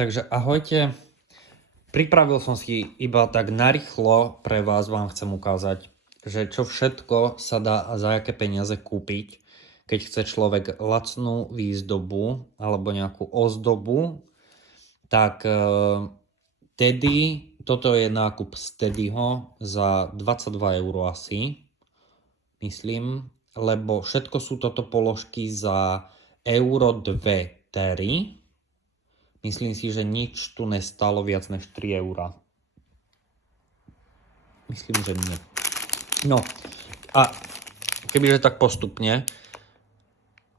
Takže ahojte. Pripravil som si iba tak narýchlo pre vás, vám chcem ukázať, že čo všetko sa dá a za aké peniaze kúpiť, keď chce človek lacnú výzdobu alebo nejakú ozdobu, tak Teddy, toto je nákup z Teddyho za 22 € asi, myslím, lebo všetko sú toto položky za euro 2 tery. Myslím si, že nič tu nestalo viac než 3 €. Myslím, že nie. No a kebyže tak postupne,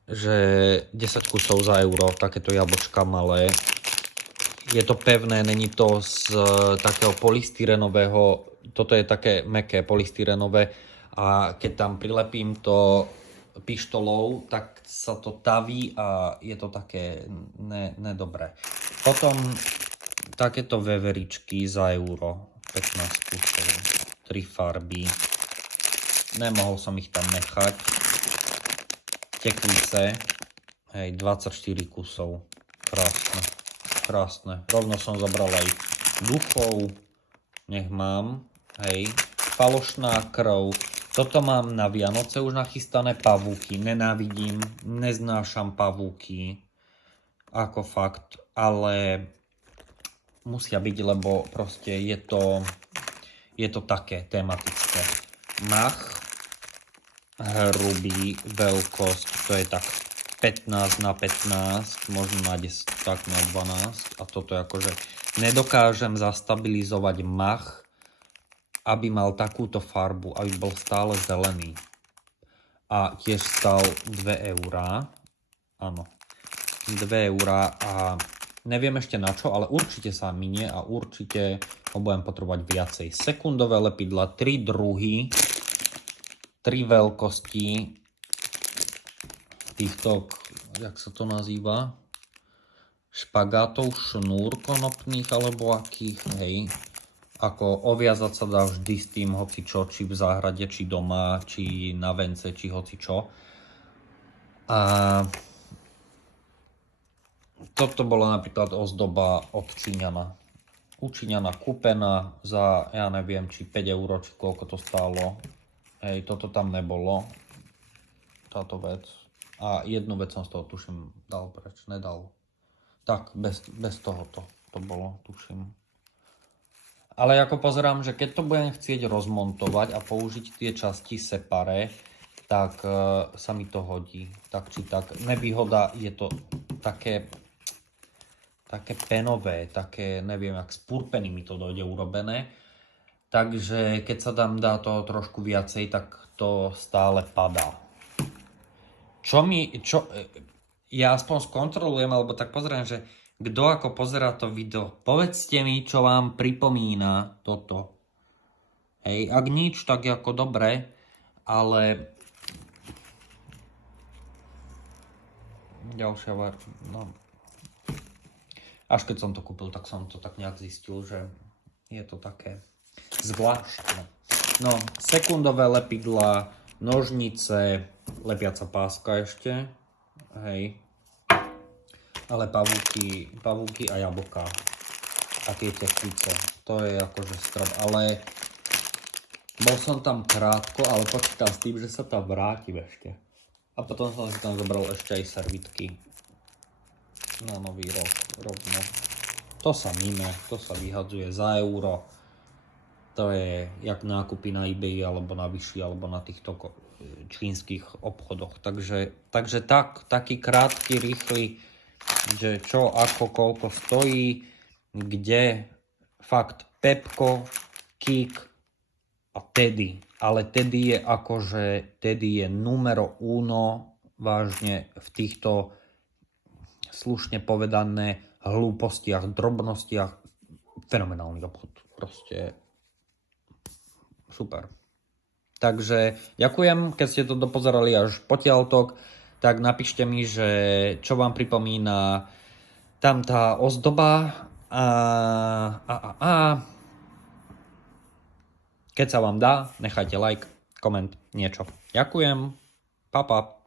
že 10 kusov za euro, takéto jablčka malé, je to pevné, není to z takého polystyrenového, toto je také mäkké polystyrenové a keď tam prilepím to pištolou, tak sa to taví a je to také nedobré. Potom takéto veveričky za euro, 15 kusov, 3 farby. Nemohol som ich tam nechať. Tekvice, hej, 24 kusov. Krásne, krásne. Rovno som zobral aj duchov, nech mám, hej. Falošná krv. Toto mám na Vianoce už nachystané, pavúky. Nenávidím, neznášam pavúky. Ako fakt, ale musia byť, lebo proste je to také tematické. Mach, hrubý, veľkosť, to je tak 15 na 15, možno na 10, tak na 12. A toto je akože, nedokážem zastabilizovať mach, aby mal takúto farbu, aby bol stále zelený. A tiež stal 2 €. Áno, 2 € a neviem ešte na čo, ale určite sa minie a určite ho budem potrebovať viacej. Sekundové lepidla, 3 druhy, 3 veľkosti týchto, jak sa to nazýva, špagátov, šnúr konopných alebo akých, hej. Ako oviazať sa dá vždy s tým hocičo, či v záhrade, či doma, či na vence, či hocičo. A toto bola napríklad ozdoba od Číňana. U Číňana kúpená za, ja neviem, či 5 €, či koľko to stálo. Hej, toto tam nebolo, táto vec. A jednu vec som z toho, tuším, dal preč, nedal. Tak, bez tohoto to bolo, tuším. Ale ako pozerám, že keď to budem chcieť rozmontovať a použiť tie časti separé, tak sa mi to hodí. Tak či tak. Nevýhoda je to také penové, také, neviem, jak z purpeny mi to dojde urobené. Takže keď sa tam dá to trošku viacej, tak to stále padá. Ja aspoň skontrolujem, alebo tak pozriem, že kto ako pozerá to video, povedzte mi, čo vám pripomína toto. Hej, ak nič, tak ako dobre, ale ďalšia no. Až keď som to kúpil, tak som to tak nejak zistil, že je to také zvláštne. No, sekundové lepidla, nožnice, lepiaca páska ešte, hej. Ale pavúky a jablká. A tie tekvice. To je akože strop. Ale bol som tam krátko, ale počítam s tým, že sa tam vrátim ešte. A potom som si tam zobral ešte aj servitky. Na nový rok rovno. To sa mine, to sa vyhadzuje za euro. To je jak nákupy na eBay alebo na Vyši alebo na týchto čínskych obchodoch. Takže taký krátky, rýchly, že čo, ako, koľko stojí, kde, fakt Pepko, Kik a Teddy. Ale Teddy je akože, Teddy je numero uno, vážne v týchto, slušne povedané, hlúpostiach, drobnostiach, fenomenálny obchod. Proste super. Takže ďakujem, keď ste to dopozerali až potiaľtok, tak napíšte mi, že čo vám pripomína tam tá ozdoba keď sa vám dá, nechajte like, koment, niečo. Ďakujem, pa.